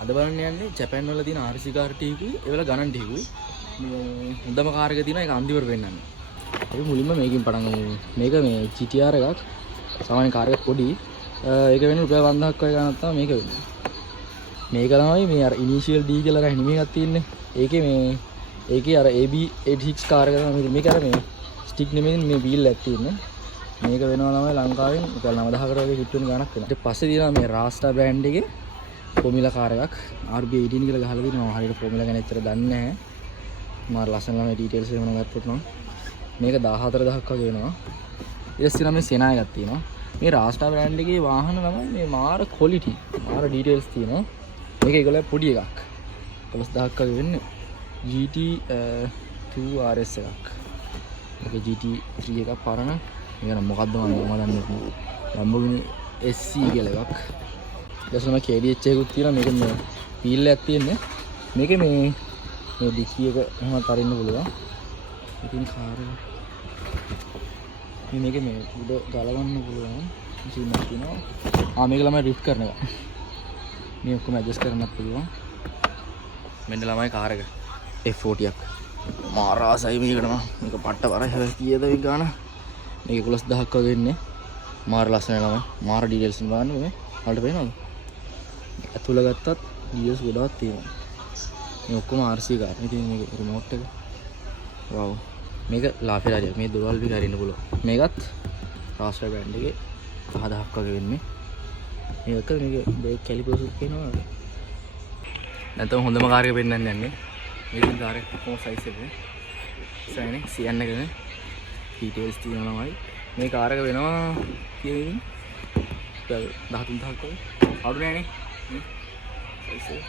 අද බලන්න යන්නේ ජපාන් වල තියෙන RC කාර් ටිකකුයි ඒවල ගණන් ටිකකුයි මේ හොඳම කාර් එක තියෙනවා ඒක අන්තිමට වෙන්නන්නේ. අපි මුලින්ම මේකෙන් පටන් ගමු. මේක මේ GTR එකක්. සාමාන්‍ය කාර් එකක් පොඩි. ඒක වෙන රුපියල් 5000ක් වගේ ගණන් තමයි මේක වෙන්නේ. මේක තමයි මේ අර ඉනිෂියල් D කියලා ගහ හිමි එකක් තියෙන්නේ. ඒකේ අර AB86 කාර් එක තමයි මේක අර මේ ස්ටික් නෙමෙයි මේ වීල් එකක් තියෙන්නේ. මේක වෙනවා තමයි ලංකාවෙන් රුපියල් 9000කට වගේ හිට වෙන ගණක් වෙනවා. ඊට පස්සේ තියෙනවා මේ රාස්ටා බ්‍රෑන්ඩ් එකේ ෆෝමියුලා කාර් එකක් RB18 කියලා ගහලා තියෙනවා. හරියට ෆෝමියුලා ගැන ඇත්තට දන්නේ නැහැ. මාර ලස්සන ළමයි ඩීටේල්ස් එහෙම ගත්තොත් නම් මේක 14000ක් වගේ වෙනවා. ඊට පස්සේ මේ සෙනා එකක් තියෙනවා. මේ රාස්ටා බ්‍රෑන්ඩ් එකේ වාහන තමයි මේ මාර ක්වොලිටි මාර ඩීටේල්ස් තියෙනවා. මේක ඒගොල්ලෝ පොඩි එකක් 11000ක් වගේ වෙන්නේ. GT2 RS එකක්. මේක GT3 එකක් පරණ. මේක නම් මොකද්ද මම දන්නේ නැහැ. Lamborghini SC කියලා එකක්. ඊට පස්සේ KDH එකකුත් තියෙනවා. මේක මේ වීල් එකක් තියෙන්නේ. මේකේ මේ ඩිකි එක එහෙම තරින්න පුළුවන්. ඉතින් කාර් එක මේකේ මේ උඩ ගලවන්න පුළුවන්. මැෂින් එකක් තියෙනවා. මේක ළමයි රිෆ් කරන එක. මේ ඔක්කොම ඇඩ්ජස්ට් කරන්නත් පුළුවන්. මෙන්න ළමයි කාර් එක F40ක්. මාරාසයි මේකටම. මේක පට්ට වරයි හැබැයි කීයද මේ ගාන? මේක 11000ක් වගේ ඉන්නේ. මාර ලස්සන ළමයි. මාර ඩීටේල්ස් බලන්න මේ. වලට පේනවද? ඇතුළ ගත්තත් ඩීටේල්ස් ගොඩාක් තියෙනවා. මේ ඔක්කොම RC කාර්. ඉතින් මේක රිමෝට් එක. වව්. මේක ලාෆෙරාරියක්. මේ දොරවල් පිට හරින්න පුළුවන්. මේකත් රාස්ටා බ්‍රෑන්ඩ් එකේ 10000ක් වගේ වෙන්නේ. මේක බ්‍රේක් කැලිපර්ස් උත් කියනවා. නැත්නම් හොඳම කාර් එක පෙන්නන්න යන්නේ. මේකෙන් කාර් එක කොහොම සයිස් එකද? සයිනේ සියන්න එකනේ. ඩීටේල්ස් තියෙනවාමයි. මේ කාර් එක වෙනවා කියන්නේ 13000ක් වගේ. අඩු නෑනේ. සයිස් එක.